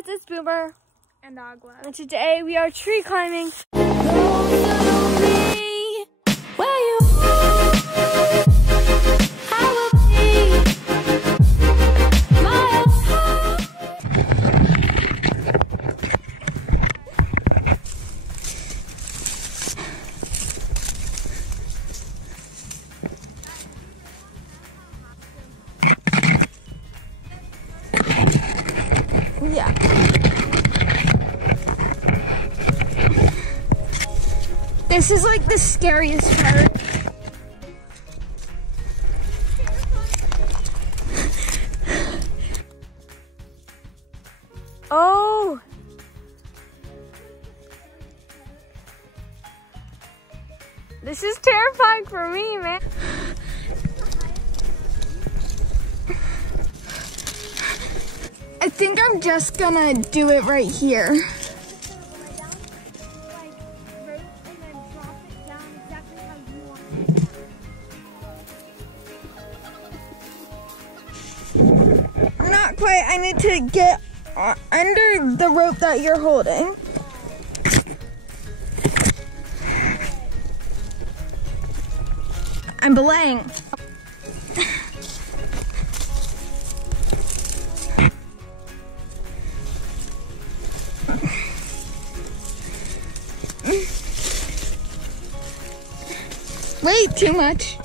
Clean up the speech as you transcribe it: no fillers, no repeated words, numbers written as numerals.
guys, it's Boomer and Agua. and today we are tree climbing. Yeah. This is like the scariest part. Oh. This is terrifying for me, man. I think I'm just gonna do it right here. Not quite. I need to get under the rope that you're holding. I'm belaying. Wait, too much.